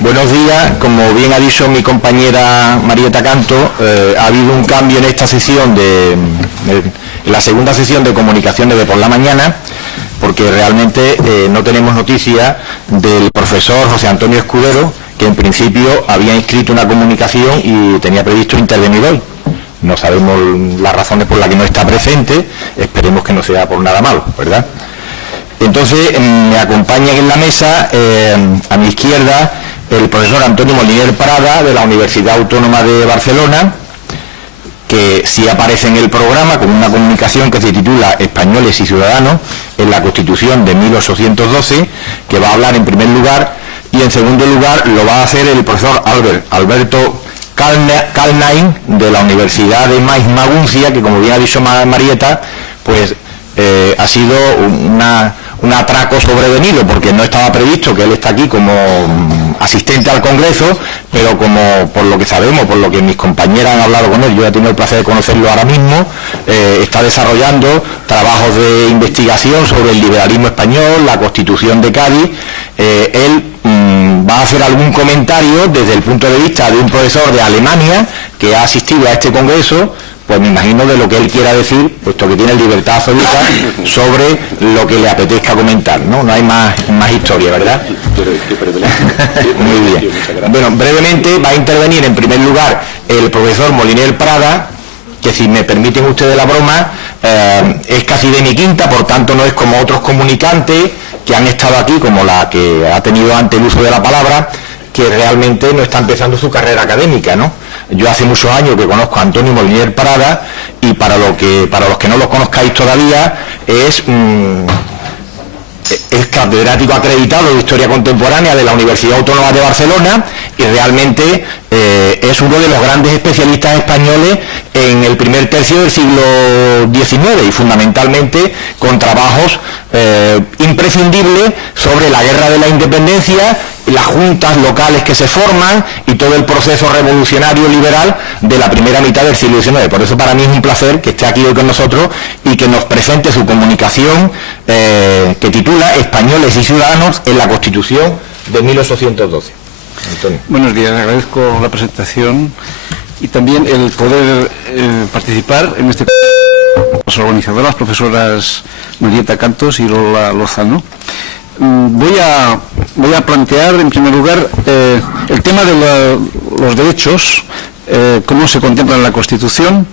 Buenos días. Como bien ha dicho mi compañera Marieta Canto, ha habido un cambio en esta sesión, en la segunda sesión de comunicaciones de por la mañana, porque realmente no tenemos noticia del profesor José Antonio Escudero, que en principio había inscrito una comunicación y tenía previsto intervenir hoy. No sabemos las razones por las que no está presente, esperemos que no sea por nada malo, ¿verdad? Entonces, me acompaña en la mesa, a mi izquierda, el profesor Antonio Moliner Prada, de la Universidad Autónoma de Barcelona, que sí aparece en el programa con una comunicación que se titula Españoles y Ciudadanos en la Constitución de 1812, que va a hablar en primer lugar, y en segundo lugar lo va a hacer el profesor Alberto Kalnain, de la Universidad de Maguncia, que, como bien ha dicho Marieta, pues ha sido un atraco sobrevenido, porque no estaba previsto que él está aquí como asistente al Congreso, pero como por lo que sabemos, por lo que mis compañeras han hablado con él, yo he tenido el placer de conocerlo ahora mismo, está desarrollando trabajos de investigación sobre el liberalismo español, la Constitución de Cádiz. Él va a hacer algún comentario desde el punto de vista de un profesor de Alemania que ha asistido a este Congreso, pues me imagino de lo que él quiera decir, puesto que tiene libertad absoluta sobre lo que le apetezca comentar, ¿no? No hay más historia, ¿verdad? Muy bien. Bueno, brevemente va a intervenir en primer lugar el profesor Moliner Prada, que, si me permiten ustedes la broma, es casi de mi quinta, por tanto no es como otros comunicantes que han estado aquí, como la que ha tenido antes el uso de la palabra, que realmente no está empezando su carrera académica, ¿no? Yo hace muchos años que conozco a Antonio Moliner Prada, y para los que no lo conozcáis todavía, es catedrático acreditado de Historia Contemporánea de la Universidad Autónoma de Barcelona, y realmente es uno de los grandes especialistas españoles en el primer tercio del siglo XIX, y fundamentalmente con trabajos imprescindibles sobre la Guerra de la Independencia, las juntas locales que se forman y todo el proceso revolucionario liberal de la primera mitad del siglo XIX. Por eso para mí es un placer que esté aquí hoy con nosotros y que nos presente su comunicación que titula Españoles y Ciudadanos en la Constitución de 1812. Antonio. Buenos días, agradezco la presentación y también el poder participar en este las organizadoras, profesoras Marieta Cantos y Lola Lozano. Voy a plantear en primer lugar el tema de los derechos, cómo se contempla en la Constitución,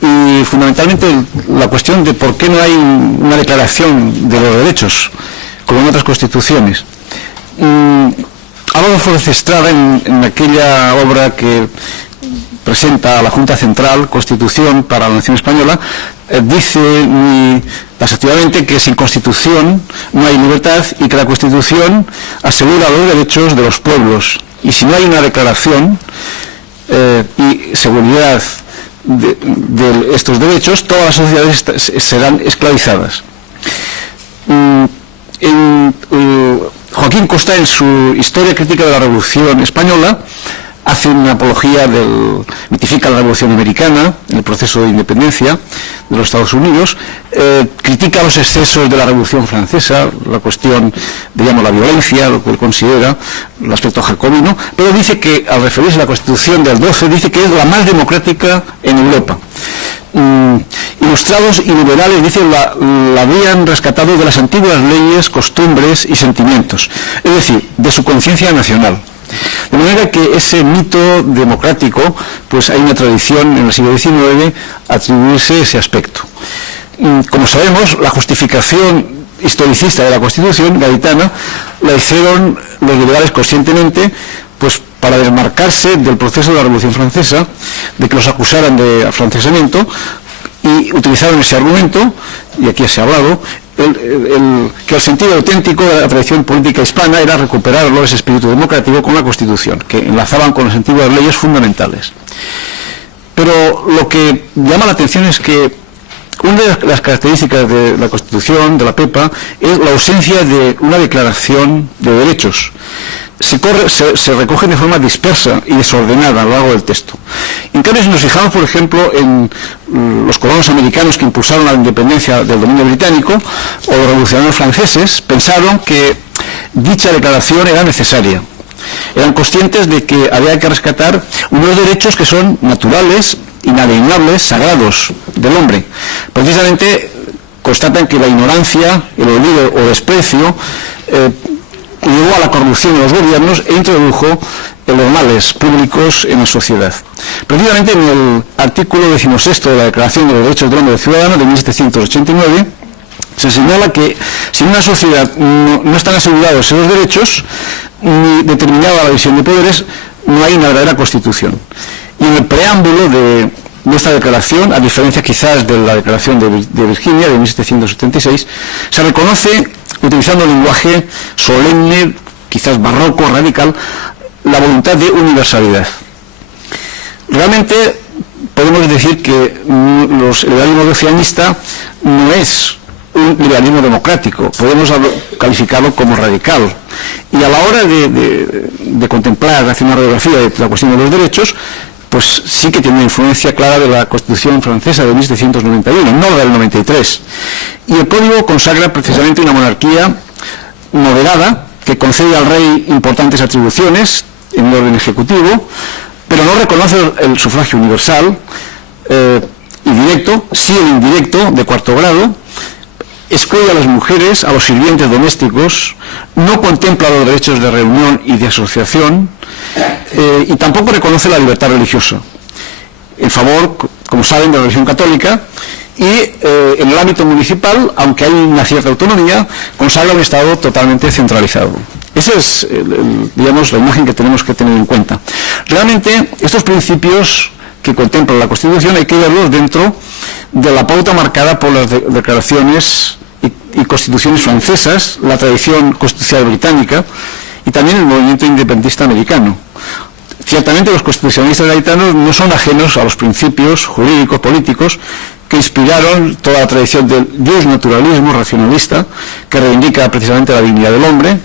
y fundamentalmente la cuestión de por qué no hay una declaración de los derechos como en otras constituciones. Adolfo de Estrada, en aquella obra que presenta a la Junta Central, Constitución para la Nación Española, dice muy taxativamente que sin Constitución no hay libertad y que la Constitución asegura los derechos de los pueblos. Y si no hay una declaración y seguridad de estos derechos, todas las sociedades serán esclavizadas. Joaquín Costa, en su Historia Crítica de la Revolución Española, hace una apología mitifica la Revolución Americana, el proceso de independencia de los Estados Unidos, critica los excesos de la Revolución Francesa, la cuestión, digamos, la violencia, lo que él considera, el aspecto jacobino, pero dice que, al referirse a la Constitución del 12, dice que es la más democrática en Europa. Ilustrados y liberales, dice, la habían rescatado de las antiguas leyes, costumbres y sentimientos, es decir, de su conciencia nacional. De manera que ese mito democrático, pues hay una tradición en el siglo XIX atribuirse ese aspecto. Como sabemos, la justificación historicista de la Constitución gaditana la hicieron los liberales conscientemente, pues para desmarcarse del proceso de la Revolución Francesa, de que los acusaran de afrancesamiento, y utilizaron ese argumento, y aquí se ha hablado, que el sentido auténtico de la tradición política hispana era recuperarlo, ese espíritu democrático, con la Constitución, que enlazaban con las antiguas leyes fundamentales. Pero lo que llama la atención es que una de las características de la Constitución, de la PEPA, es la ausencia de una declaración de derechos. Se recogen de forma dispersa y desordenada a lo largo del texto. En cambio, si nos fijamos, por ejemplo, en los colonos americanos que impulsaron la independencia del dominio británico, o los revolucionarios franceses, pensaron que dicha declaración era necesaria. Eran conscientes de que había que rescatar unos derechos que son naturales, inalienables, sagrados del hombre. Precisamente constatan que la ignorancia, el olvido o desprecio llevó a la corrupción de los gobiernos e introdujo los males públicos en la sociedad. Precisamente en el artículo 16 de la Declaración de los Derechos del Hombre y del Ciudadano de 1789 se señala que si en una sociedad no están asegurados esos derechos ni determinada la división de poderes, no hay una verdadera constitución. Y en el preámbulo de esta declaración, a diferencia quizás de la declaración de Virginia de 1776, se reconoce, utilizando un lenguaje solemne, quizás barroco, radical, la voluntad de universalidad. Realmente podemos decir que el liberalismo socialista no es un liberalismo democrático, podemos calificarlo como radical. Y a la hora de contemplar, hacer una radiografía de la cuestión de los derechos, pues sí que tiene una influencia clara de la Constitución francesa de 1791, no del 93. Y el código consagra precisamente una monarquía moderada que concede al rey importantes atribuciones en el orden ejecutivo, pero no reconoce el sufragio universal y directo, sí el indirecto de cuarto grado, excluye a las mujeres, a los sirvientes domésticos, no contempla los derechos de reunión y de asociación, y tampoco reconoce la libertad religiosa, en favor, como saben, de la religión católica, y en el ámbito municipal, aunque hay una cierta autonomía, consagra un Estado totalmente centralizado. Esa es, digamos, la imagen que tenemos que tener en cuenta. Realmente, estos principios que contempla la Constitución hay que verlos dentro de la pauta marcada por las declaraciones y constituciones francesas, la tradición constitucional británica y también el movimiento independentista americano. Ciertamente los constitucionalistas gaitanos no son ajenos a los principios jurídicos políticos que inspiraron toda la tradición del justnaturalismo racionalista, que reivindica precisamente la dignidad del hombre,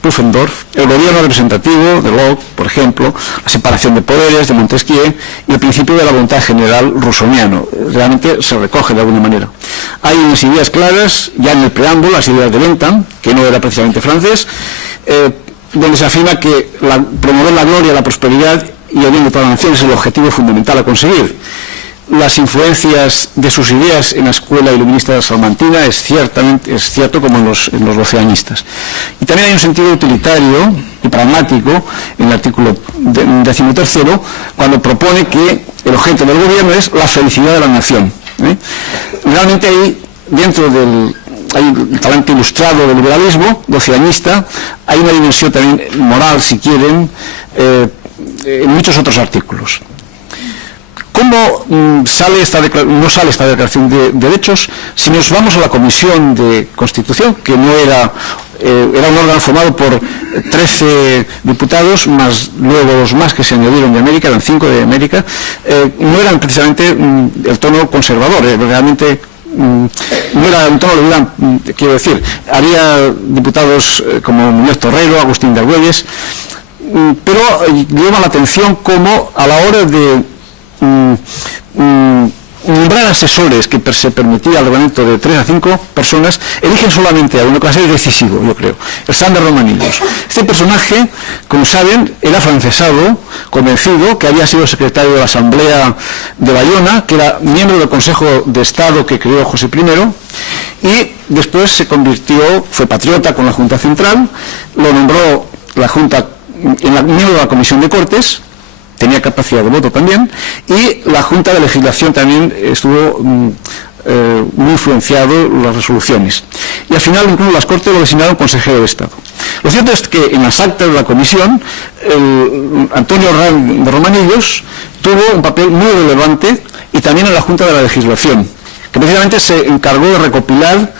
Pufendorf, el gobierno representativo de Locke, por ejemplo, la separación de poderes de Montesquieu y el principio de la voluntad general rusoniano. Realmente se recoge de alguna manera. Hay unas ideas claras, ya en el preámbulo, las ideas de Bentham, que no era precisamente francés, donde se afirma que promover la gloria, la prosperidad y el bien de toda la nación es el objetivo fundamental a conseguir. Las influencias de sus ideas en la escuela iluminista salmantina es cierto como en los doceanistas. Y también hay un sentido utilitario y pragmático en el artículo 13, cuando propone que el objeto del gobierno es la felicidad de la nación. Realmente ahí, dentro hay un talante ilustrado del liberalismo doceanista, hay una dimensión también moral, si quieren, en muchos otros artículos. ¿Cómo no sale esta declaración de derechos? Si nos vamos a la Comisión de Constitución, que no era un órgano formado por 13 diputados, más luego los más que se añadieron de América, eran 5 de América, no eran precisamente el tono conservador, realmente no era un tono liberal, quiero decir, había diputados como Muñoz Torrero, Agustín de Argüelles, pero llama la atención cómo a la hora de nombrar asesores, que se permitía el reglamento de 3 a 5 personas, eligen solamente a uno, que va a ser decisivo, yo creo, el Sándor Romanillos. Este personaje, como saben, era francesado, convencido, que había sido secretario de la Asamblea de Bayona, que era miembro del Consejo de Estado que creó José I, y después se convirtió, fue patriota con la Junta Central, lo nombró la Junta miembro de la Comisión de Cortes, tenía capacidad de voto también, y la Junta de Legislación también estuvo muy influenciado en las resoluciones. Y al final incluso las Cortes lo designaron consejero de Estado. Lo cierto es que en las actas de la comisión, Antonio Herrán de Romanillos tuvo un papel muy relevante, y también en la Junta de la Legislación, que precisamente se encargó de recopilar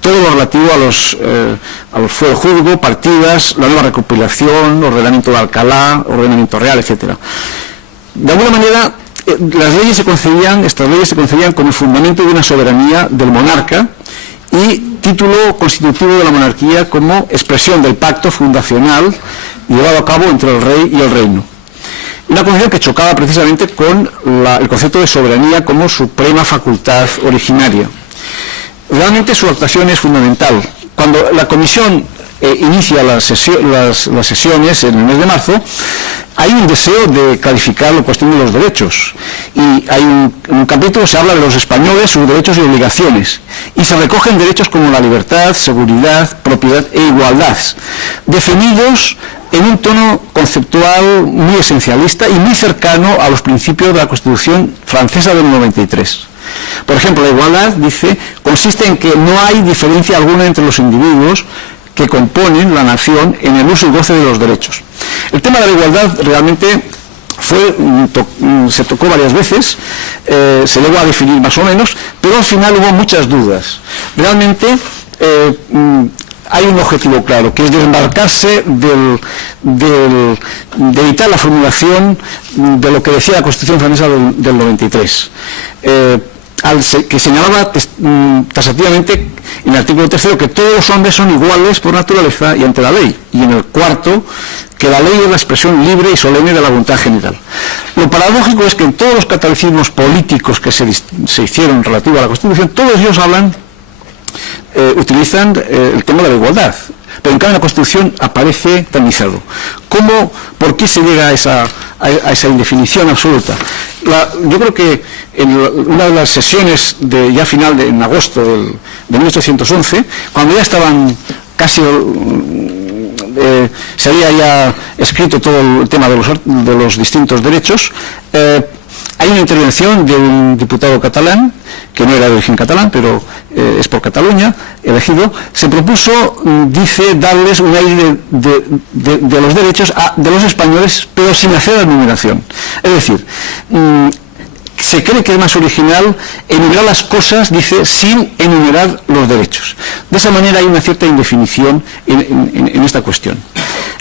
todo lo relativo a los fuero juzgo, partidas, la nueva recopilación, ordenamiento de Alcalá, ordenamiento real, etcétera. De alguna manera, estas leyes se concebían como el fundamento de una soberanía del monarca y título constitutivo de la monarquía como expresión del pacto fundacional llevado a cabo entre el rey y el reino. Una concepción que chocaba precisamente con el concepto de soberanía como suprema facultad originaria. Realmente su actuación es fundamental. Cuando la comisión inicia las sesiones en el mes de marzo, hay un deseo de clarificar la cuestión de los derechos. Y hay un capítulo se habla de los españoles, sus derechos y obligaciones. Y se recogen derechos como la libertad, seguridad, propiedad e igualdad, definidos en un tono conceptual muy esencialista y muy cercano a los principios de la Constitución francesa del 93. Por ejemplo, la igualdad, dice, consiste en que no hay diferencia alguna entre los individuos que componen la nación en el uso y goce de los derechos. El tema de la igualdad realmente se tocó varias veces, se llegó a definir más o menos, pero al final hubo muchas dudas. Realmente hay un objetivo claro, que es desmarcarse de evitar la formulación de lo que decía la Constitución francesa del 93. Que señalaba taxativamente en el artículo 3 que todos los hombres son iguales por naturaleza y ante la ley, y en el 4 que la ley es la expresión libre y solemne de la voluntad general. Lo paradójico es que en todos los catolicismos políticos que se hicieron relativo a la Constitución, todos ellos utilizan el tema de la igualdad, pero en cambio en la Constitución aparece tamizado. ¿Por qué se llega a esa indefinición absoluta? Yo creo que en una de las sesiones ya final en agosto de 1811, cuando ya estaban casi se había ya escrito todo el tema de los distintos derechos, hay una intervención de un diputado catalán, que no era de origen catalán, pero es por Cataluña, elegido. Se propuso, dice, darles un aire de los derechos de los españoles, pero sin hacer la enumeración. Es decir, se cree que es más original enumerar las cosas, dice, sin enumerar los derechos. De esa manera hay una cierta indefinición en esta cuestión.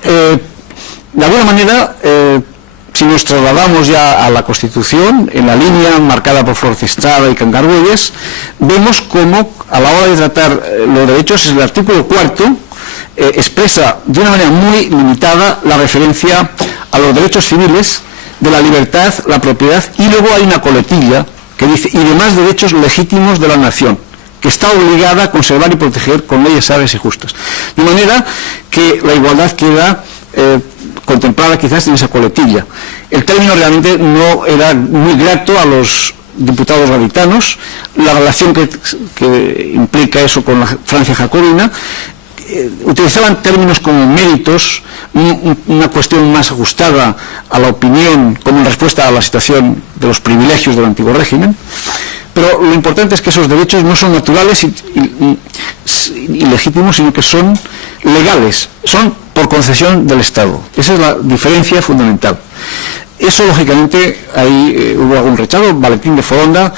De alguna manera, si nos trasladamos ya a la Constitución, en la línea marcada por Florez Estrada y Cangarbuelles, vemos cómo a la hora de tratar los derechos, el artículo 4 expresa de una manera muy limitada la referencia a los derechos civiles, de la libertad, la propiedad, y luego hay una coletilla que dice, y demás derechos legítimos de la nación, que está obligada a conservar y proteger con leyes sabias y justas. De manera que la igualdad queda contemplada quizás en esa coletilla. El término realmente no era muy grato a los diputados gaditanos, la relación que implica eso con la Francia jacobina. Utilizaban términos como méritos, una cuestión más ajustada a la opinión como en respuesta a la situación de los privilegios del antiguo régimen, pero lo importante es que esos derechos no son naturales y legítimos, sino que son legales, son por concesión del Estado. Esa es la diferencia fundamental. Eso, lógicamente, ahí hubo algún rechazo. Valentín de Foronda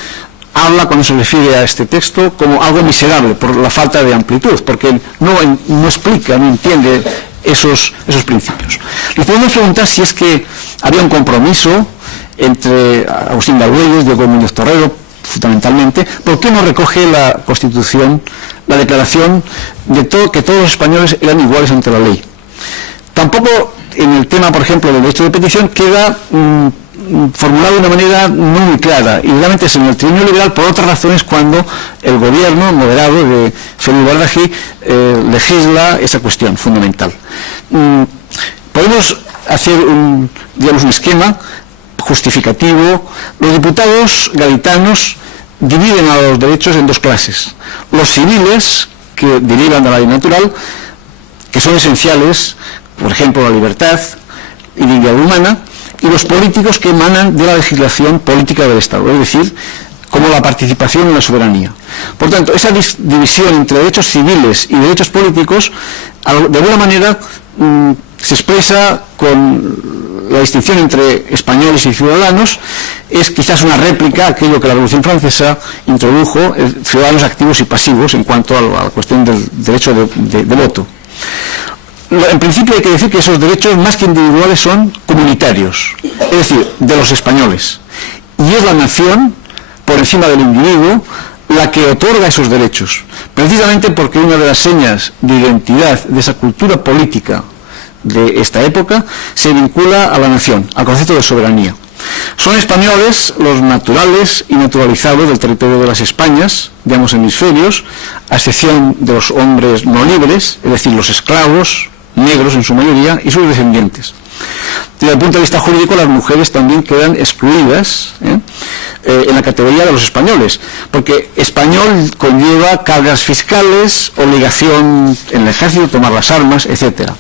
habla, cuando se refiere a este texto, como algo miserable por la falta de amplitud, porque no explica, no entiende esos principios. Le podemos preguntar si es que había un compromiso entre Agustín de Argüelles, Diego Muñoz Torrero, fundamentalmente. ¿Por qué no recoge la Constitución la declaración de que todos los españoles eran iguales ante la ley? Tampoco en el tema, por ejemplo, del derecho de petición queda formulado de una manera no muy clara, y realmente es en el trienio liberal por otras razones cuando el gobierno moderado de Feliu Bardají legisla esa cuestión fundamental. Podemos hacer un esquema justificativo. Los diputados gaditanos dividen a los derechos en dos clases: los civiles, que derivan de la ley natural, que son esenciales, por ejemplo, la libertad y dignidad humana, y los políticos, que emanan de la legislación política del Estado, es decir, como la participación en la soberanía. Por tanto, esa división entre derechos civiles y derechos políticos, de alguna manera, se expresa con la distinción entre españoles y ciudadanos. Es quizás una réplica a aquello que la Revolución Francesa introdujo, ciudadanos activos y pasivos, en cuanto a la cuestión del derecho de voto. En principio hay que decir que esos derechos, más que individuales, son comunitarios, es decir, de los españoles. Y es la nación, por encima del individuo, la que otorga esos derechos, precisamente porque una de las señas de identidad de esa cultura política de esta época se vincula a la nación, al concepto de soberanía. Son españoles los naturales y naturalizados del territorio de las Españas, de ambos hemisferios, a excepción de los hombres no libres, es decir, los esclavos, negros en su mayoría, y sus descendientes. Desde el punto de vista jurídico, las mujeres también quedan excluidas en la categoría de los españoles, porque español conlleva cargas fiscales, obligación en el ejército, tomar las armas, etcétera.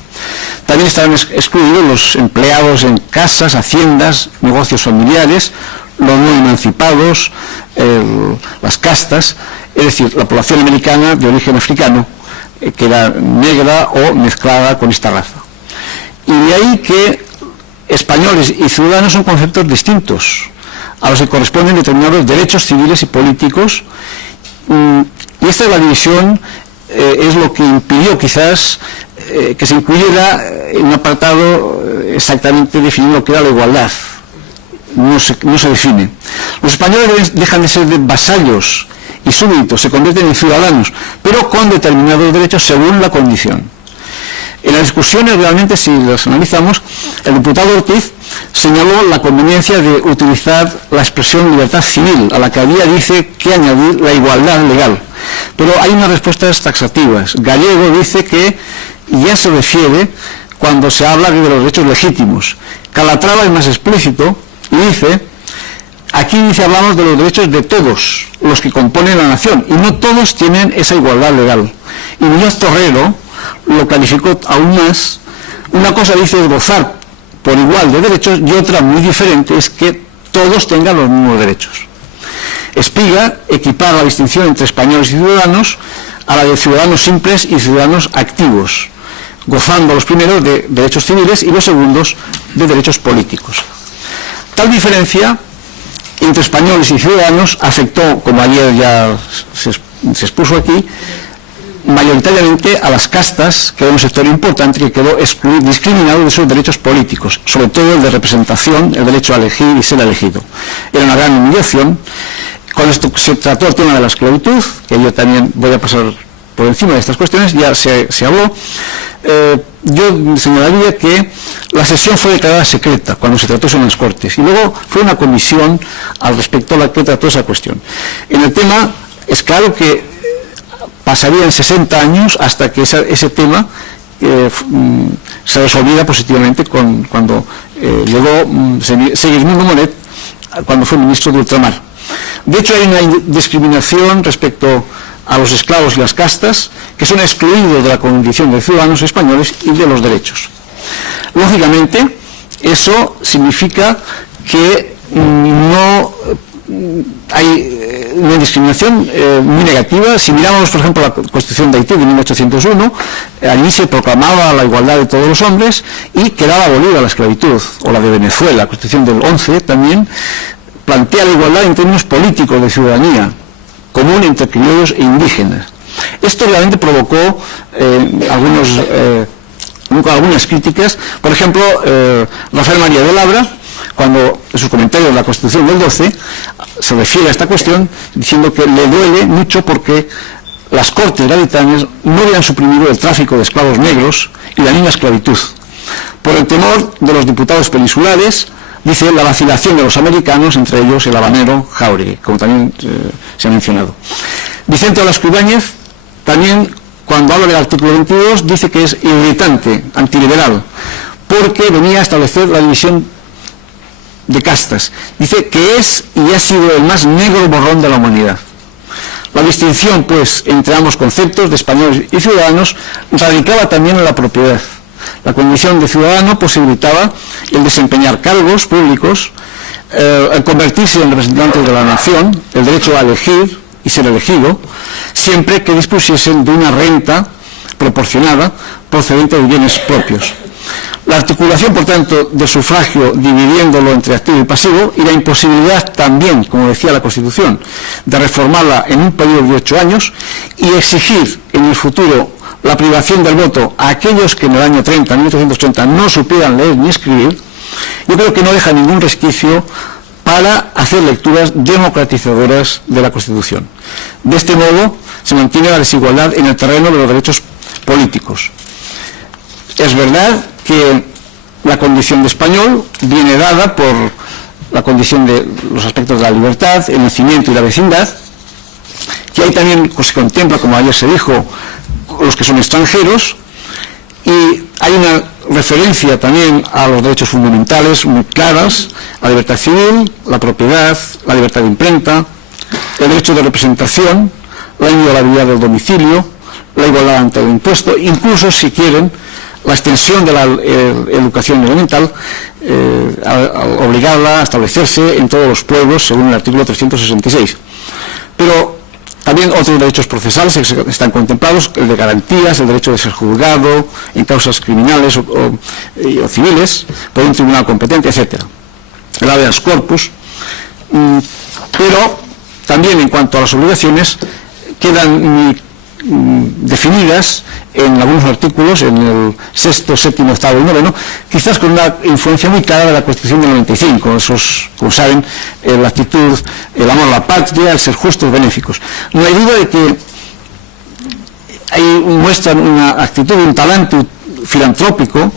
También están excluidos los empleados en casas, haciendas, negocios familiares, los no emancipados, las castas, es decir, la población americana de origen africano, que era negra o mezclada con esta raza. Y de ahí que españoles y ciudadanos son conceptos distintos, a los que corresponden determinados derechos civiles y políticos, y esta es la división, es lo que impidió quizás que se incluyera en un apartado exactamente definido lo que era la igualdad. No se define. Los españoles dejan de ser vasallos y súbditos, se convierten en ciudadanos, pero con determinados derechos según la condición. En las discusiones, realmente, si las analizamos, el diputado Ortiz señaló la conveniencia de utilizar la expresión libertad civil, a la que había, dice, que añadir la igualdad legal. Pero hay unas respuestas taxativas. Gallego dice que ya se refiere cuando se habla de los derechos legítimos. Calatrava es más explícito y dice, aquí dice, hablamos de los derechos de todos los que componen la nación, y no todos tienen esa igualdad legal. Y Muñoz Torrero lo clarificó aún más. Una cosa dice es gozar por igual de derechos, y otra muy diferente es que todos tengan los mismos derechos. Espiga equipara la distinción entre españoles y ciudadanos a la de ciudadanos simples y ciudadanos activos, gozando los primeros de derechos civiles y los segundos de derechos políticos. Tal diferencia entre españoles y ciudadanos afectó, como ayer ya se expuso aquí, mayoritariamente a las castas, que era un sector importante que quedó discriminado de sus derechos políticos, sobre todo el de representación, el derecho a elegir y ser elegido. Era una gran humillación. Cuando esto se trató el tema de la esclavitud, que yo también voy a pasar por encima de estas cuestiones, ya se habló. Yo señalaría que la sesión fue declarada secreta cuando se trató eso en las Cortes, y luego fue una comisión al respecto a la que trató esa cuestión. En el tema, es claro que pasarían 60 años hasta que ese tema se resolviera positivamente cuando llegó Segismundo Moret, cuando fue ministro de Ultramar. De hecho, hay una discriminación respecto a los esclavos y las castas, que son excluidos de la condición de ciudadanos españoles y de los derechos. Lógicamente, eso significa que no hay una discriminación muy negativa. Si miramos, por ejemplo, la Constitución de Haití de 1801, allí se proclamaba la igualdad de todos los hombres y quedaba abolida la esclavitud, o la de Venezuela, la Constitución del 11 también plantea la igualdad en términos políticos de ciudadanía común entre criollos e indígenas. Esto realmente provocó algunas críticas. Por ejemplo, Rafael María de Labra, cuando en sus comentarios de la Constitución del 12 se refiere a esta cuestión diciendo que le duele mucho porque las Cortes gaditanas no habían suprimido el tráfico de esclavos negros y la misma esclavitud, por el temor de los diputados peninsulares, dice, la vacilación de los americanos, entre ellos el habanero Jáuregui, como también se ha mencionado. Vicente Olasco Ibáñez también, cuando habla del artículo 22, dice que es irritante, antiliberal, porque venía a establecer la división de castas. Dice que es y ha sido el más negro borrón de la humanidad. La distinción, pues, entre ambos conceptos de españoles y ciudadanos radicaba también en la propiedad. La condición de ciudadano posibilitaba el desempeñar cargos públicos, el convertirse en representantes de la nación, el derecho a elegir y ser elegido, siempre que dispusiesen de una renta proporcionada procedente de bienes propios. La articulación, por tanto, del sufragio dividiéndolo entre activo y pasivo, y la imposibilidad también, como decía la Constitución, de reformarla en un periodo de 8 años y exigir en el futuro la privación del voto a aquellos que en el año 1830, no supieran leer ni escribir, yo creo que no deja ningún resquicio para hacer lecturas democratizadoras de la Constitución. De este modo, se mantiene la desigualdad en el terreno de los derechos políticos. Es verdad que la condición de español viene dada por la condición de los aspectos de la libertad, el nacimiento y la vecindad, que ahí también se contempla, como ayer se dijo, los que son extranjeros, y hay una referencia también a los derechos fundamentales muy claras: la libertad civil, la propiedad, la libertad de imprenta, el derecho de representación, la inviolabilidad del domicilio, la igualdad ante el impuesto, incluso, si quieren, la extensión de la educación elemental, al obligarla a establecerse en todos los pueblos, según el artículo 366. Pero también otros derechos procesales están contemplados: el de garantías, el derecho de ser juzgado en causas criminales o civiles por un tribunal competente, etc. El habeas corpus. Pero también, en cuanto a las obligaciones, quedan definidas en algunos artículos, en el 6º, 7º, 8º y 9º, quizás con una influencia muy clara de la Constitución del 95, esos, como saben, la actitud, el amor a la patria, el ser justos, benéficos. No hay duda de que ahí muestran una actitud, un talante filantrópico,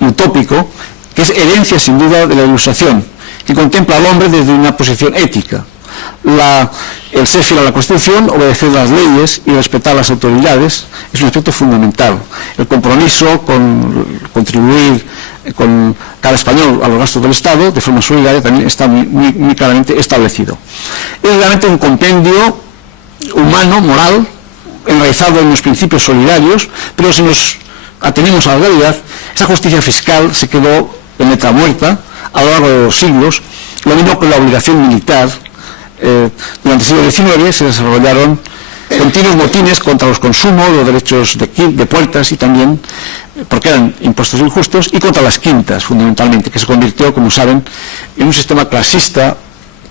utópico, que es herencia sin duda de la Ilustración, que contempla al hombre desde una posición ética. El ser fiel a la Constitución, obedecer las leyes y respetar las autoridades es un aspecto fundamental. El compromiso con contribuir con cada español a los gastos del Estado de forma solidaria también está muy claramente establecido. Es realmente un compendio humano, moral, enraizado en los principios solidarios, pero si nos atenemos a la realidad, esa justicia fiscal se quedó en letra muerta a lo largo de los siglos, lo mismo que la obligación militar. Durante el siglo XIX se desarrollaron continuos motines contra los consumos, los derechos de puertas y también, porque eran impuestos injustos, y contra las quintas, fundamentalmente, que se convirtió, como saben, en un sistema clasista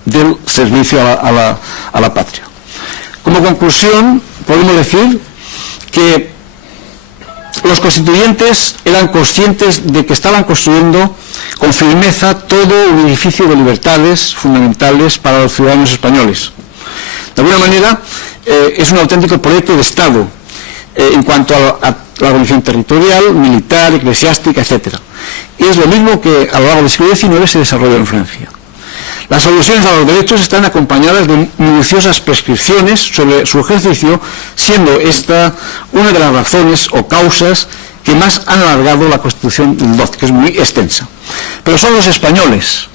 del servicio a la patria. Como conclusión, podemos decir que los constituyentes eran conscientes de que estaban construyendo con firmeza todo un edificio de libertades fundamentales para los ciudadanos españoles. De alguna manera, es un auténtico proyecto de Estado en cuanto a la organización territorial, militar, eclesiástica, etc. Y es lo mismo que a lo largo del siglo XIX se desarrolló en Francia. Las alusiones a los derechos están acompañadas de minuciosas prescripciones sobre su ejercicio, siendo esta una de las razones o causas que más han alargado la Constitución del 12, que es muy extensa. Pero son los españoles,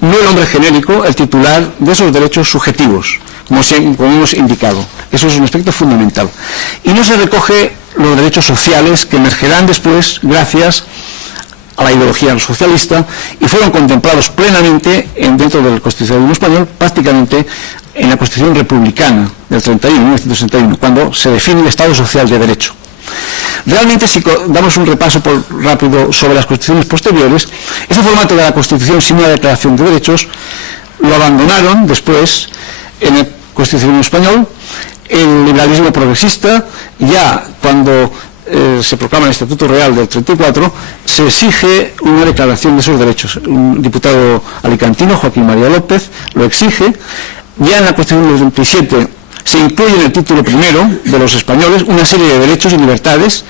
no el hombre genérico, el titular de esos derechos subjetivos, como hemos indicado. Eso es un aspecto fundamental. Y no se recoge los derechos sociales que emergerán después gracias a la ideología socialista y fueron contemplados plenamente dentro del constitucionalismo español, prácticamente en la Constitución republicana del 1961, cuando se define el Estado social de derecho. Realmente, si damos un repaso rápido sobre las constituciones posteriores, ese formato de la Constitución sin una declaración de derechos lo abandonaron después en el constitucionalismo español. El liberalismo progresista, ya cuando se proclama el Estatuto Real del 34, se exige una declaración de esos derechos. Un diputado alicantino, Joaquín María López, lo exige. Ya en la Constitución del 27 se incluye en el título primero de los españoles una serie de derechos y libertades,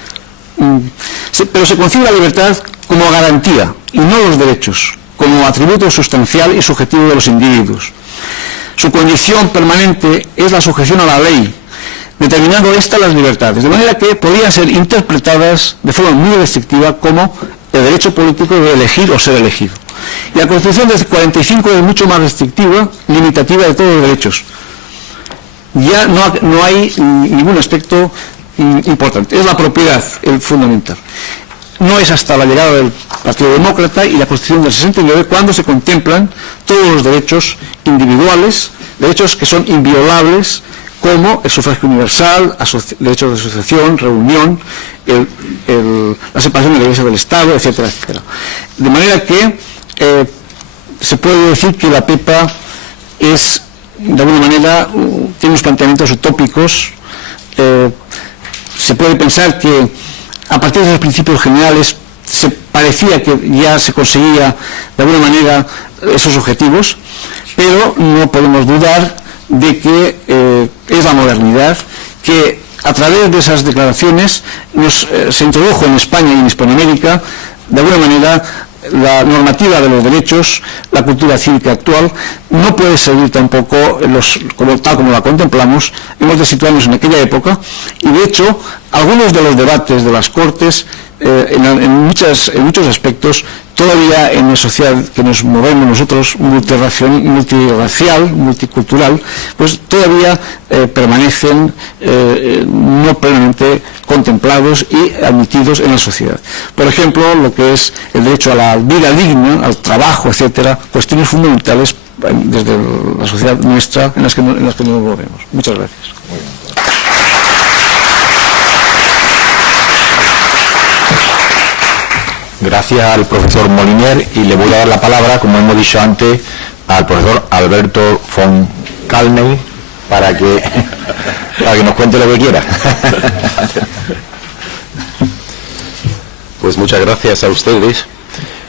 pero se concibe la libertad como garantía y no los derechos, como atributo sustancial y subjetivo de los individuos. Su condición permanente es la sujeción a la ley, determinando esta las libertades, de manera que podían ser interpretadas de forma muy restrictiva como el derecho político de elegir o ser elegido. Y la Constitución del 45 es mucho más restrictiva, limitativa de todos los derechos. Ya no hay ningún aspecto importante. Es la propiedad el fundamental. No es hasta la llegada del Partido Demócrata y la Constitución del 69 cuando se contemplan todos los derechos individuales, derechos que son inviolables, como el sufragio universal, derechos de asociación, reunión, la separación de la Iglesia del Estado, etcétera, etcétera. De manera que se puede decir que la PEPA es, de alguna manera, tiene unos planteamientos utópicos. Se puede pensar que a partir de los principios generales se parecía que ya se conseguía de alguna manera esos objetivos, pero no podemos dudar de que es la modernidad que a través de esas declaraciones se introdujo en España y en Hispanoamérica de alguna manera la normativa de los derechos, la cultura cívica actual, no puede seguir tampoco tal como la contemplamos. Hemos de situarnos en aquella época y, de hecho, algunos de los debates de las Cortes, en muchos aspectos, todavía en la sociedad que nos movemos nosotros, multirracial, multicultural, pues todavía permanecen no plenamente contemplados y admitidos en la sociedad. Por ejemplo, lo que es el derecho a la vida digna, al trabajo, etcétera, cuestiones fundamentales desde la sociedad nuestra en las que nos movemos. Muchas gracias. Gracias al profesor Moliner, y le voy a dar la palabra, como hemos dicho antes, al profesor Alberto von Kalmey para que nos cuente lo que quiera. Pues muchas gracias a ustedes.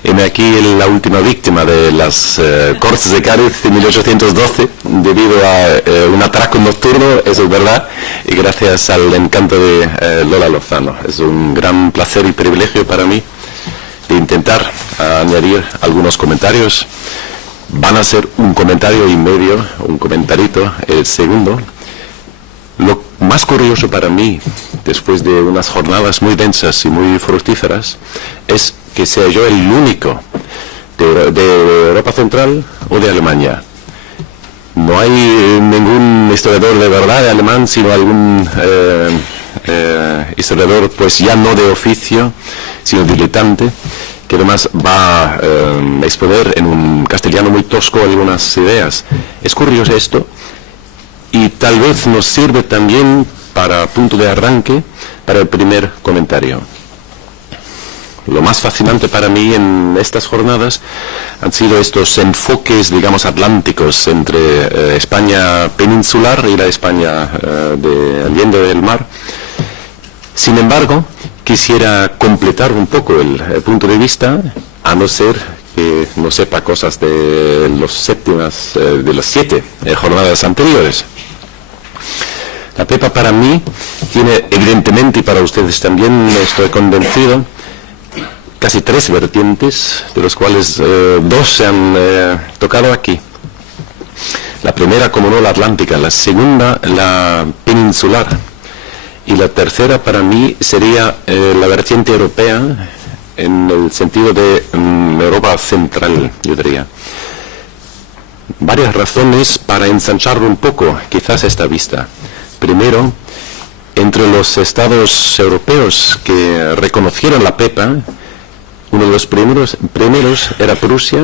Heme aquí la última víctima de las Cortes de Cádiz de 1812 debido a un atraco nocturno, eso es verdad, y gracias al encanto de Lola Lozano. Es un gran placer y privilegio para mí de intentar añadir algunos comentarios. Van a ser un comentario y medio, un comentarito, el segundo. Lo más curioso para mí, después de unas jornadas muy densas y muy fructíferas, es que sea yo el único de Europa Central o de Alemania. No hay ningún historiador de verdad de alemán, sino algún historiador, pues ya no de oficio, sino diletante, que además va a exponer en un castellano muy tosco algunas ideas. Es curioso esto, y tal vez nos sirve también para punto de arranque para el primer comentario. Lo más fascinante para mí en estas jornadas han sido estos enfoques, digamos, atlánticos entre España peninsular y la España de Allende del Mar. Sin embargo, quisiera completar un poco el punto de vista, a no ser que no sepa cosas de las 7 jornadas anteriores. La Pepa para mí tiene, evidentemente, y para ustedes también, estoy convencido, casi 3 vertientes, de los cuales 2 se han tocado aquí. La primera, como no, la atlántica; la segunda, la peninsular; y la tercera, para mí, sería la vertiente europea, en el sentido de Europa central, yo diría. Varias razones para ensanchar un poco, quizás, esta vista. Primero, entre los estados europeos que reconocieron la Pepa, uno de los primeros era Prusia.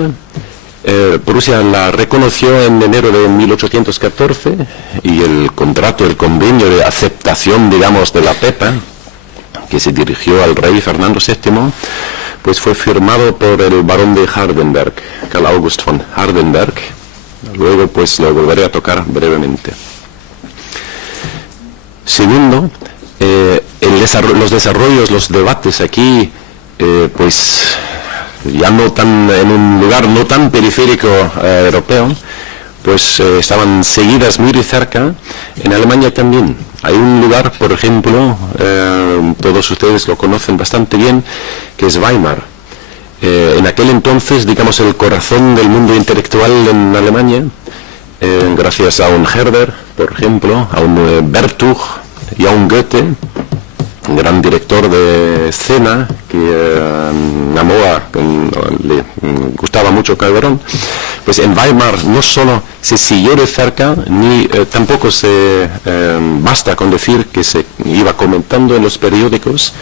Prusia la reconoció en enero de 1814, y el convenio de aceptación, digamos, de la Pepa, que se dirigió al rey Fernando VII, pues fue firmado por el barón de Hardenberg, Karl August von Hardenberg. Luego pues lo volveré a tocar brevemente. Segundo, los desarrollos, los debates aquí, pues ya no tan en un lugar no tan periférico europeo, pues estaban seguidas muy de cerca en Alemania también. Hay un lugar, por ejemplo, todos ustedes lo conocen bastante bien, que es Weimar. En aquel entonces, digamos, el corazón del mundo intelectual en Alemania, gracias a un Herder, por ejemplo, a un Bertuch y a un Goethe, un gran director de escena que le gustaba mucho Calderón. Pues en Weimar no solo se siguió de cerca, ni tampoco se basta con decir que se iba comentando en los periódicos,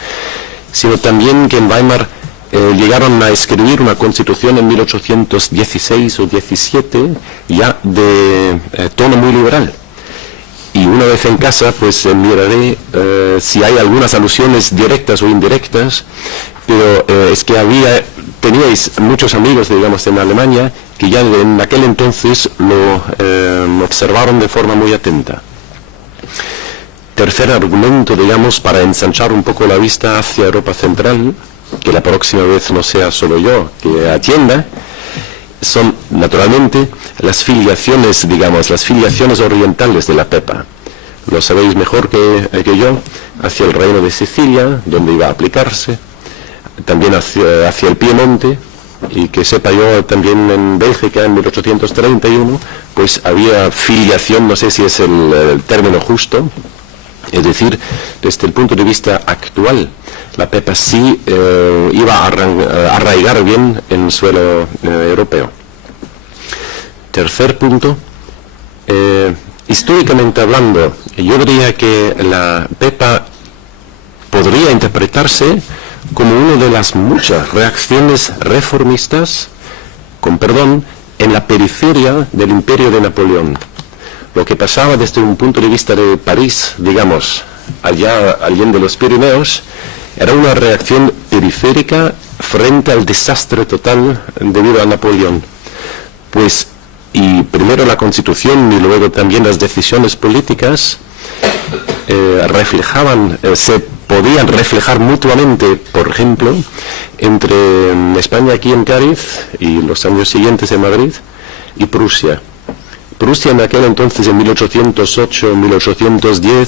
sino también que en Weimar llegaron a escribir una constitución en 1816 o 17, ya de tono muy liberal. Y una vez en casa, pues miraré si hay algunas alusiones directas o indirectas, pero es que teníais muchos amigos, digamos, en Alemania, que ya en aquel entonces lo observaron de forma muy atenta. Tercer argumento, digamos, para ensanchar un poco la vista hacia Europa Central, que la próxima vez no sea solo yo que atienda, son naturalmente las filiaciones, digamos, las filiaciones orientales de la Pepa. Lo sabéis mejor que yo, hacia el reino de Sicilia, donde iba a aplicarse, también hacia el Piemonte, y que sepa yo también en Bélgica en 1831, pues había filiación, no sé si es el término justo, es decir, desde el punto de vista actual, la PEPA sí iba a arraigar bien en suelo europeo. Tercer punto, históricamente hablando, yo diría que la PEPA podría interpretarse como una de las muchas reacciones reformistas, con perdón, en la periferia del imperio de Napoleón. Lo que pasaba desde un punto de vista de París, digamos, allá de los Pirineos, era una reacción periférica frente al desastre total debido a Napoleón. Pues, y primero la Constitución y luego también las decisiones políticas se podían reflejar mutuamente, por ejemplo, entre España aquí en Cádiz y los años siguientes en Madrid y Prusia. Prusia en aquel entonces, en 1808-1810,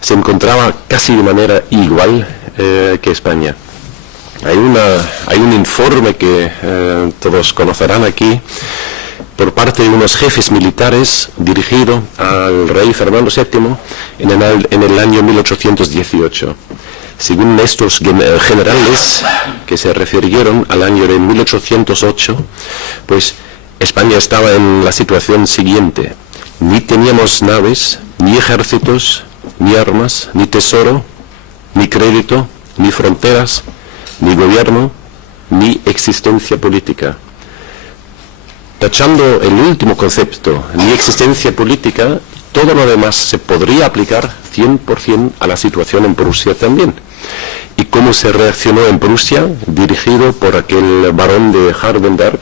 se encontraba casi de manera igual que España. Hay un informe que todos conocerán aquí, por parte de unos jefes militares, dirigido al rey Fernando VII en el año 1818. Según estos generales que se refirieron al año de 1808, pues España estaba en la situación siguiente: ni teníamos naves, ni ejércitos, ni armas, ni tesoro, ni crédito, ni fronteras, ni gobierno, ni existencia política. Tachando el último concepto, ni existencia política, todo lo demás se podría aplicar 100% a la situación en Prusia también. ¿Y cómo se reaccionó en Prusia? Dirigido por aquel barón de Hardenberg,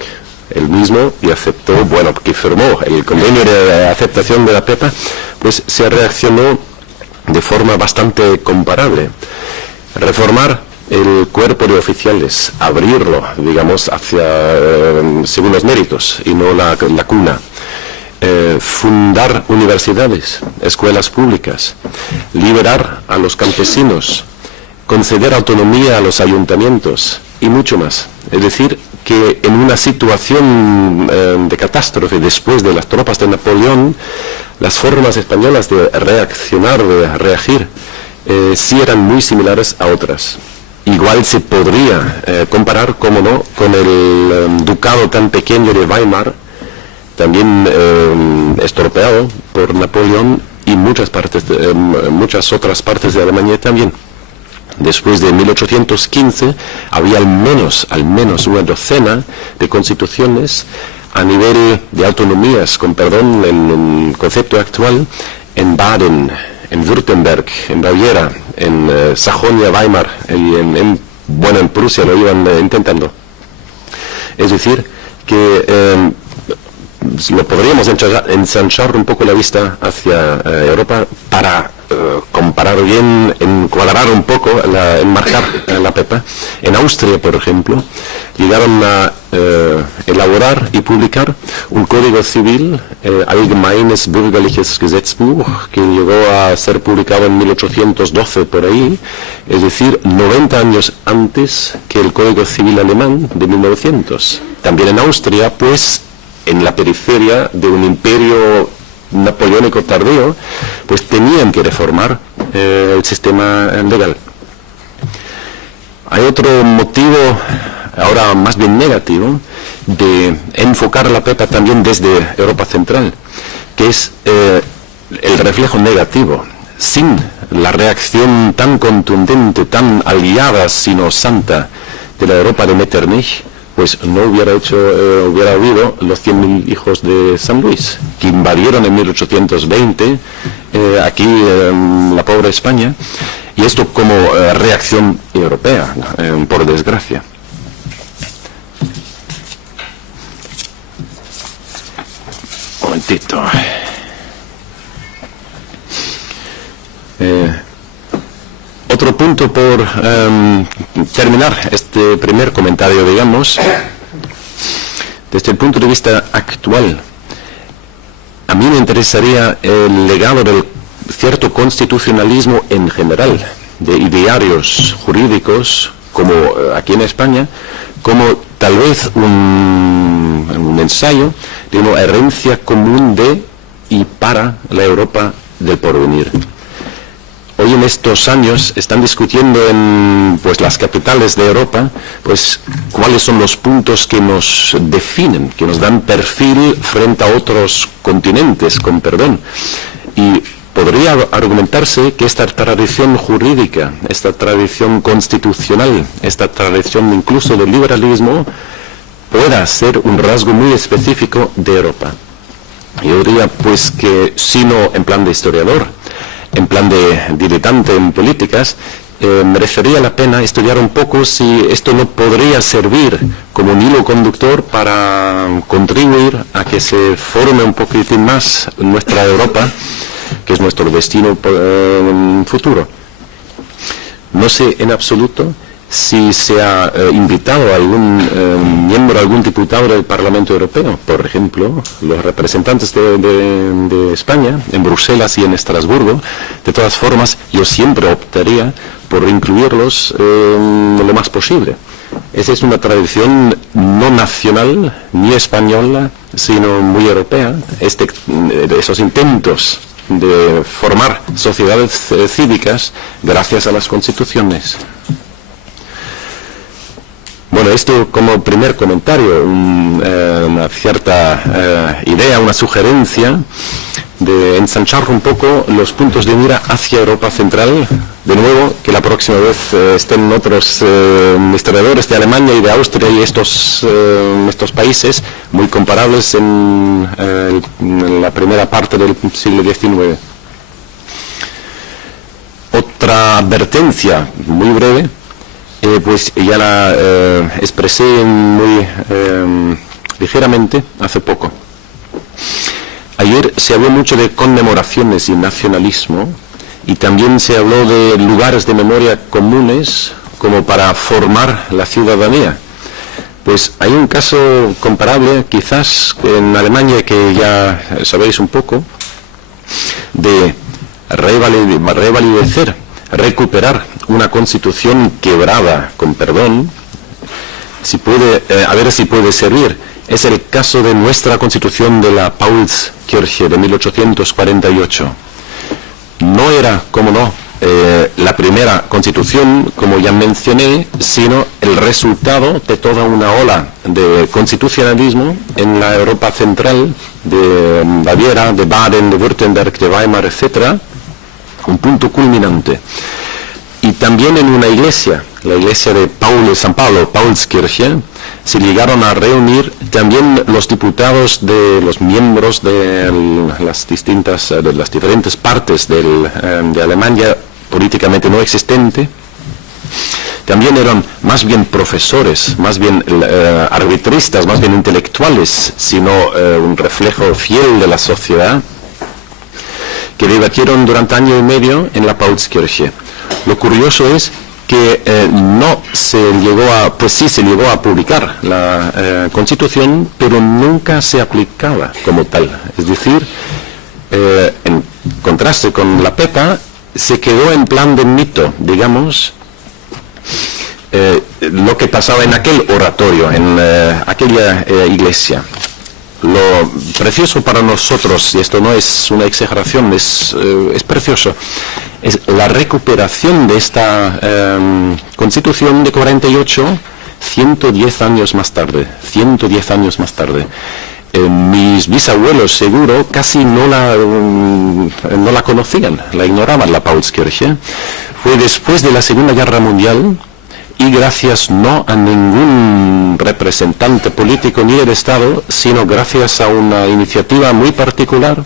él mismo, y aceptó, bueno, que firmó el convenio de aceptación de la PEPA, pues se reaccionó de forma bastante comparable. Reformar el cuerpo de oficiales, abrirlo, digamos, según los méritos y no la cuna. Fundar universidades, escuelas públicas, liberar a los campesinos, conceder autonomía a los ayuntamientos y mucho más. Es decir, que en una situación de catástrofe después de las tropas de Napoleón, las formas españolas de reaccionar, de reagir, sí eran muy similares a otras. Igual se podría comparar, como no, con el ducado tan pequeño de Weimar, también estropeado por Napoleón, y muchas otras partes de Alemania también. Después de 1815 había al menos una docena de constituciones a nivel de autonomías, con perdón en un concepto actual, en Baden, en Württemberg, en Baviera, en Sajonia, Weimar y en Prusia lo iban intentando. Es decir, que lo podríamos ensanchar un poco la vista hacia Europa para comparar bien, encuadrar un poco, enmarcar la PEPA. En Austria, por ejemplo, llegaron a elaborar y publicar un código civil, Allgemeines Bürgerliches Gesetzbuch, que llegó a ser publicado en 1812 por ahí, es decir, 90 años antes que el Código Civil alemán de 1900. También en Austria, pues, en la periferia de un imperio napoleónico tardío, pues tenían que reformar el sistema legal. Hay otro motivo, ahora más bien negativo, de enfocar la PEPA también desde Europa Central, que es el reflejo negativo. Sin la reacción tan contundente, tan aliada, sino santa, de la Europa de Metternich, pues no hubiera habido los 100.000 hijos de San Luis, que invadieron en 1820 aquí la pobre España, y esto como reacción europea, por desgracia. Un momentito. Otro punto por terminar este primer comentario, digamos, desde el punto de vista actual. A mí me interesaría el legado del cierto constitucionalismo en general, de idearios jurídicos como aquí en España, como tal vez un ensayo de una herencia común de y para la Europa del porvenir. Hoy en estos años están discutiendo en las capitales de Europa cuáles son los puntos que nos definen, que nos dan perfil frente a otros continentes, con perdón. Y podría argumentarse que esta tradición jurídica, esta tradición constitucional, esta tradición incluso del liberalismo pueda ser un rasgo muy específico de Europa. Yo diría que si no en plan de historiador, en plan de diletante en políticas, merecería la pena estudiar un poco si esto no podría servir como un hilo conductor para contribuir a que se forme un poquitín más nuestra Europa, que es nuestro destino futuro. No sé en absoluto si se ha invitado a algún miembro, algún diputado del Parlamento Europeo, por ejemplo, los representantes de España, en Bruselas y en Estrasburgo. De todas formas, yo siempre optaría por incluirlos lo más posible. Esa es una tradición no nacional ni española, sino muy europea. Esos intentos de formar sociedades cívicas gracias a las constituciones. Bueno, esto como primer comentario, una cierta idea, una sugerencia de ensanchar un poco los puntos de mira hacia Europa Central. De nuevo, que la próxima vez estén otros historiadores de Alemania y de Austria y estos países muy comparables en la primera parte del siglo XIX. Otra advertencia muy breve. Ya la expresé muy ligeramente hace poco. Ayer se habló mucho de conmemoraciones y nacionalismo, y también se habló de lugares de memoria comunes como para formar la ciudadanía. Pues hay un caso comparable, quizás en Alemania, que ya sabéis un poco, de revalidecer, recuperar una constitución quebrada, con perdón, a ver si puede servir. Es el caso de nuestra constitución de la Paulskirche de 1848. No era, como no, la primera constitución, como ya mencioné, sino el resultado de toda una ola de constitucionalismo en la Europa central, de Baviera, de Baden, de Württemberg, de Weimar, etc., un punto culminante. Y también en una iglesia, la iglesia de San Pablo, Paulskirche, se llegaron a reunir también los diputados de los miembros de las diferentes partes de Alemania políticamente no existente. También eran más bien profesores, más bien arbitristas, más bien intelectuales, sino un reflejo fiel de la sociedad, que debatieron durante año y medio en la Paulskirche. Lo curioso es que se llegó a publicar la Constitución, pero nunca se aplicaba como tal. Es decir, en contraste con la PEPA, se quedó en plan de mito, digamos, lo que pasaba en aquel oratorio, en aquella iglesia. Lo precioso para nosotros, y esto no es una exageración, es precioso, es la recuperación de esta Constitución de 48, 110 años más tarde. Mis bisabuelos seguro casi no la conocían, la ignoraban, la Paulskirche. Fue después de la Segunda Guerra Mundial, y gracias no a ningún representante político ni del Estado, sino gracias a una iniciativa muy particular,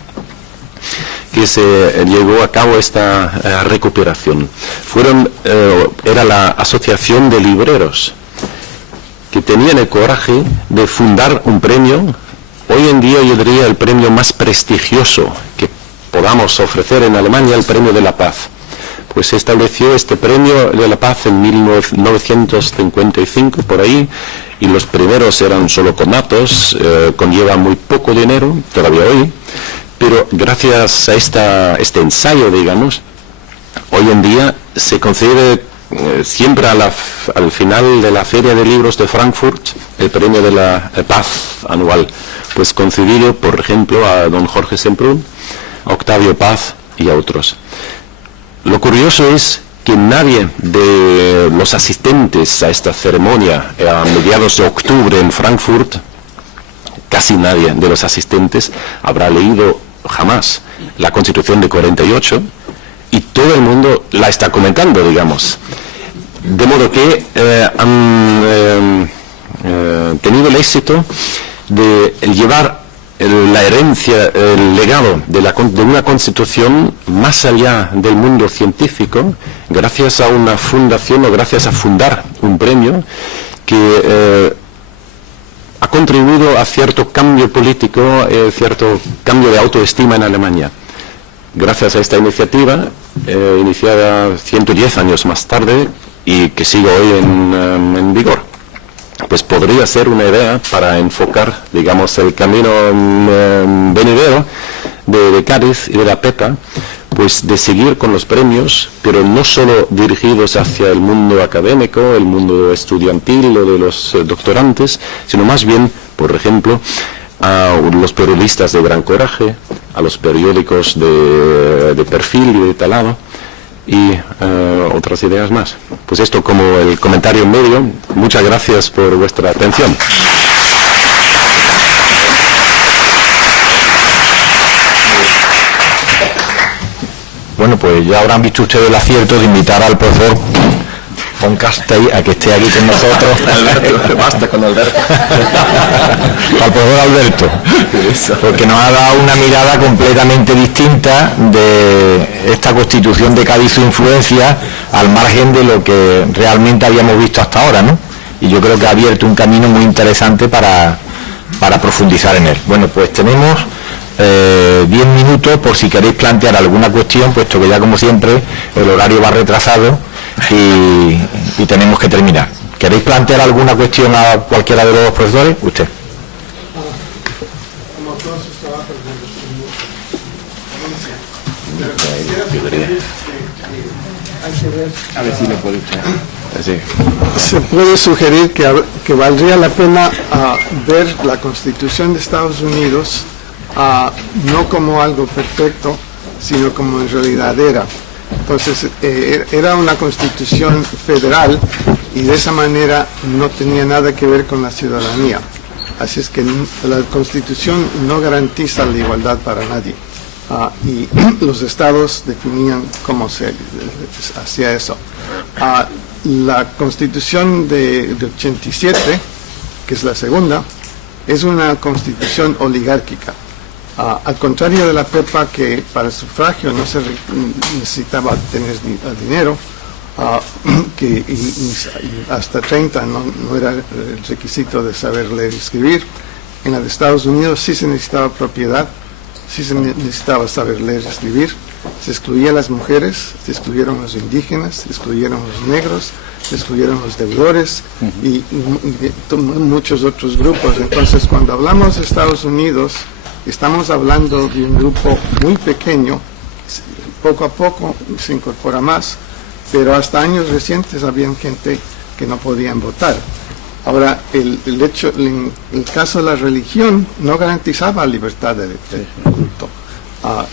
que se llevó a cabo esta recuperación. Era la Asociación de Libreros, que tenían el coraje de fundar un premio, hoy en día yo diría el premio más prestigioso que podamos ofrecer en Alemania, el Premio de la Paz. Pues se estableció este Premio de la Paz en 1955, por ahí, y los primeros eran solo conatos, conlleva muy poco dinero, todavía hoy, pero gracias a este ensayo, digamos, hoy en día se concede siempre al final de la Feria de Libros de Frankfurt, el premio de la Paz anual, pues concedido, por ejemplo, a don Jorge Semprún, a Octavio Paz y a otros. Lo curioso es que nadie de los asistentes a esta ceremonia a mediados de octubre en Frankfurt, casi nadie de los asistentes habrá leído jamás la Constitución de 48, y todo el mundo la está comentando, digamos. De modo que han tenido el éxito de llevar la herencia, el legado de una Constitución más allá del mundo científico, gracias a una fundación o gracias a fundar un premio que ha contribuido a cierto cambio político, cierto cambio de autoestima en Alemania. Gracias a esta iniciativa, iniciada 110 años más tarde y que sigue hoy en vigor, pues podría ser una idea para enfocar, digamos, el camino venidero de Cádiz y de la PEPA, pues de seguir con los premios, pero no solo dirigidos hacia el mundo académico, el mundo estudiantil o de los doctorantes, sino más bien, por ejemplo, a los periodistas de gran coraje, a los periódicos de perfil y de talado, y otras ideas más. Pues esto como el comentario en medio. Muchas gracias por vuestra atención. Bueno, pues ya habrán visto ustedes el acierto de invitar al profesor von Castell a que esté aquí con nosotros. Alberto, basta con Alberto. Al profesor Alberto, porque nos ha dado una mirada completamente distinta de esta Constitución de Cádiz y su influencia, al margen de lo que realmente habíamos visto hasta ahora, ¿no? Y yo creo que ha abierto un camino muy interesante para profundizar en él. Bueno, pues tenemos 10 minutos por si queréis plantear alguna cuestión, puesto que ya, como siempre, el horario va retrasado y tenemos que terminar. ¿Queréis plantear alguna cuestión a cualquiera de los profesores? Usted. A ver si lo puede usted. Sí. Se puede sugerir que valdría la pena ver la Constitución de Estados Unidos no como algo perfecto, sino como en realidad era. Entonces, era una Constitución federal y de esa manera no tenía nada que ver con la ciudadanía. Así es que la Constitución no garantiza la igualdad para nadie. Y los estados definían cómo se hacía eso. La Constitución de 87, que es la segunda, es una Constitución oligárquica. Al contrario de la PEPA, que para el sufragio no se necesitaba tener dinero, que y hasta 30 no era el requisito de saber leer y escribir. En la de Estados Unidos sí se necesitaba propiedad, sí se necesitaba saber leer y escribir, se excluía a las mujeres, se excluyeron los indígenas, se excluyeron los negros, se excluyeron los deudores y muchos otros grupos. Entonces, cuando hablamos de Estados Unidos, estamos hablando de un grupo muy pequeño, poco a poco se incorpora más, pero hasta años recientes había gente que no podían votar. Ahora, el caso de la religión no garantizaba libertad de culto.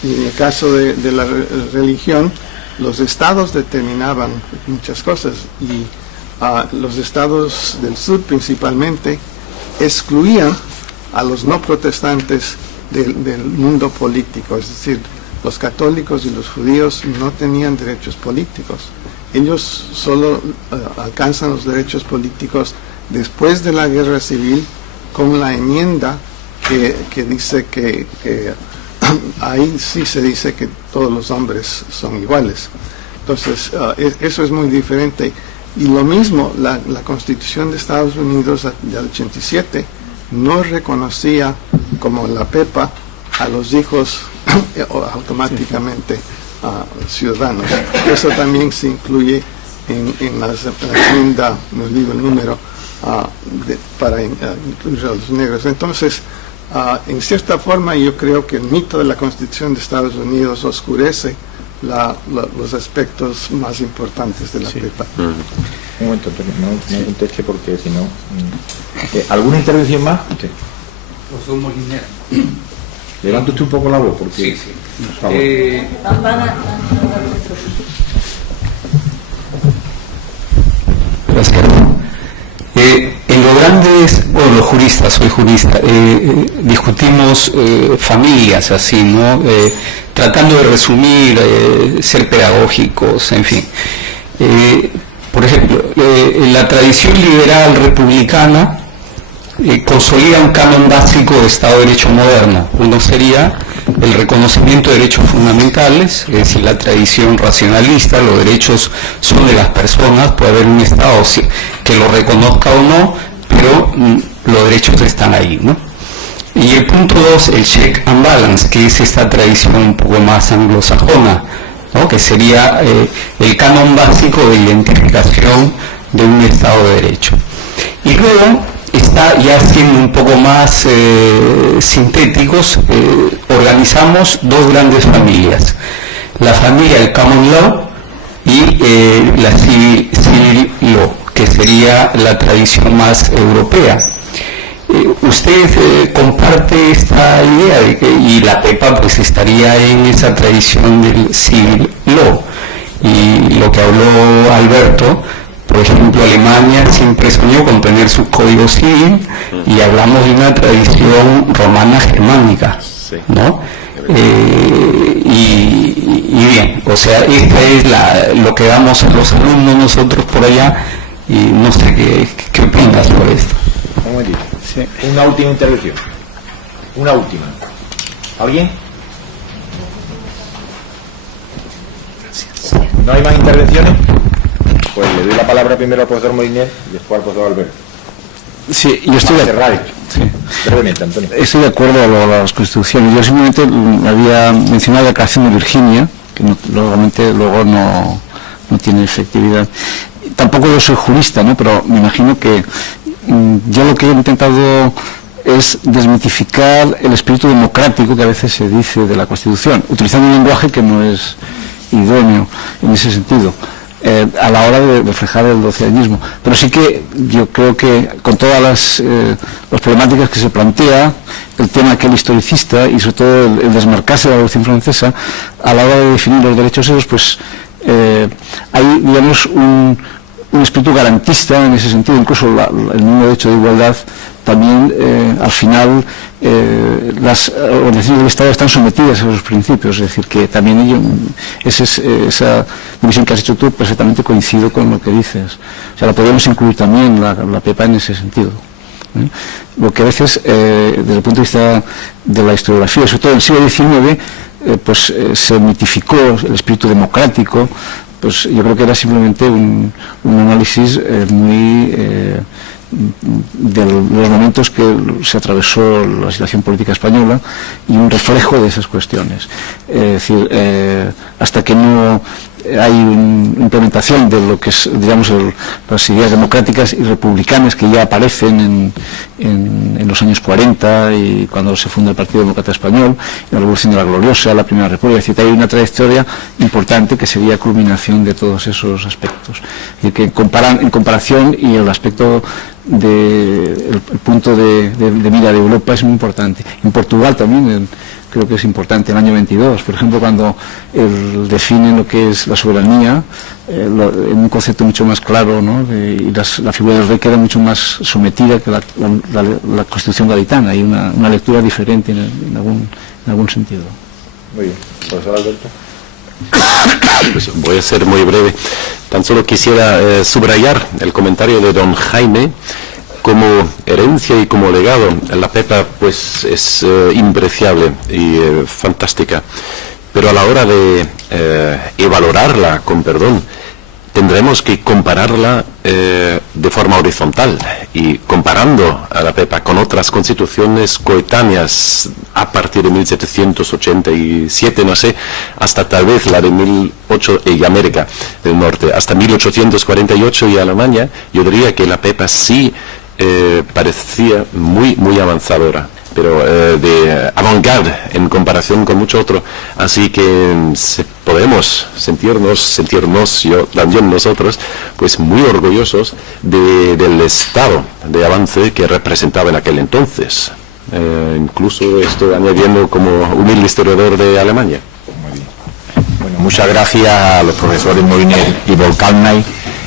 Y en el caso de la religión, los estados determinaban muchas cosas y los estados del sur principalmente excluían a los no protestantes del mundo político, es decir, los católicos y los judíos no tenían derechos políticos. Ellos solo alcanzan los derechos políticos después de la guerra civil, con la enmienda que dice que ahí sí se dice que todos los hombres son iguales. Entonces, eso es muy diferente. Y lo mismo, la Constitución de Estados Unidos del 87 no reconocía como la PEPA a los hijos automáticamente ciudadanos. Eso también se incluye en la enmienda, no digo el número, para incluir a los negros. Entonces, en cierta forma, yo creo que el mito de la Constitución de Estados Unidos oscurece los aspectos más importantes de la PEPA. Un momento, Antonio, no conteste porque si no... ¿Alguna intervención más? Sí. Profesor Moliner. Levanta usted un poco la voz porque... Sí. Por favor. Gracias. En los grandes, bueno, los juristas, soy jurista, discutimos familias así, ¿no? Tratando de resumir, ser pedagógicos, en fin. Por ejemplo, la tradición liberal republicana consolida un canon básico de Estado de Derecho moderno. Uno sería el reconocimiento de derechos fundamentales, es decir, la tradición racionalista, los derechos son de las personas, puede haber un Estado que lo reconozca o no, pero los derechos están ahí, ¿no? Y el punto 2, el check and balance, que es esta tradición un poco más anglosajona, ¿no? Que sería el canon básico de identificación de un Estado de Derecho. Y luego está ya siendo un poco más sintéticos, organizamos dos grandes familias, la familia del Common Law y la Civil Law, que sería la tradición más europea. ¿Usted comparte esta idea de que, y la PEPA pues estaría en esa tradición del Civil Law? Y lo que habló Alberto, por ejemplo, Alemania siempre soñó con tener su código civil y hablamos de una tradición romana germánica, ¿no? Y bien, o sea, esta es lo que damos a los alumnos nosotros por allá y no sé qué opinas sobre esto. Un momentito. Sí. Una última intervención. Una última. ¿Alguien? ¿No hay más intervenciones? Pues le doy la palabra primero al profesor Moliner y después al profesor Alberto. Sí, yo estoy brevemente, Antonio. Estoy de acuerdo a las constituciones. Yo simplemente había mencionado la creación de Virginia, que luego no tiene efectividad. Tampoco yo soy jurista, ¿no? Pero me imagino que yo lo que he intentado es desmitificar el espíritu democrático que a veces se dice de la Constitución, utilizando un lenguaje que no es idóneo en ese sentido, a la hora de reflejar el doceañismo. Pero sí que yo creo que con todas las problemáticas que se plantea, el tema aquel historicista y sobre todo el desmarcarse de la Revolución Francesa, a la hora de definir los derechos esos, pues hay, digamos, un espíritu garantista en ese sentido. Incluso el mismo derecho de igualdad también, al final, las organizaciones del Estado están sometidas a esos principios, es decir, que también esa división que has hecho tú perfectamente coincido con lo que dices. O sea, la podemos incluir también, la PEPA, en ese sentido. Lo que a veces, desde el punto de vista de la historiografía, sobre todo en el siglo XIX, se mitificó el espíritu democrático. Pues yo creo que era simplemente un análisis muy de los momentos que se atravesó la situación política española y un reflejo de esas cuestiones. Es decir, hasta que no hay una implementación de lo que es, digamos, las ideas democráticas y republicanas que ya aparecen en los años 40 y cuando se funda el Partido Demócrata Español, la Revolución de la Gloriosa, la Primera República. Es decir, hay una trayectoria importante que sería culminación de todos esos aspectos. Es decir, que en comparación y el aspecto el punto de mira de Europa es muy importante. En Portugal también creo que es importante, el año 22, por ejemplo, cuando define lo que es la soberanía, en un concepto mucho más claro, ¿no? Y la figura del rey queda mucho más sometida que la Constitución gaditana. Hay una lectura diferente en algún sentido. Muy bien. Profesor Alberto. Pues voy a ser muy breve. Tan solo quisiera subrayar el comentario de don Jaime. Como herencia y como legado, la PEPA pues es impreciable y fantástica, pero a la hora de valorarla, con perdón, tendremos que compararla de forma horizontal, y comparando a la PEPA con otras constituciones coetáneas a partir de 1787, no sé, hasta tal vez la de y América del Norte, hasta 1848 y Alemania, yo diría que la PEPA sí parecía muy avanzadora. pero de avant-garde en comparación con mucho otro. Así que podemos sentirnos, yo también nosotros, pues muy orgullosos del estado de avance que representaba en aquel entonces. Incluso estoy añadiendo como humilde historiador de Alemania. Bueno, muchas gracias a los profesores Moliner y Volcalnay.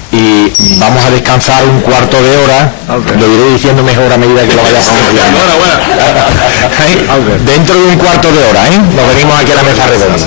Y vamos a descansar un cuarto de hora, lo iré diciendo mejor a medida que lo vaya pronunciando. Dentro de un cuarto de hora, nos venimos aquí a la mesa redonda.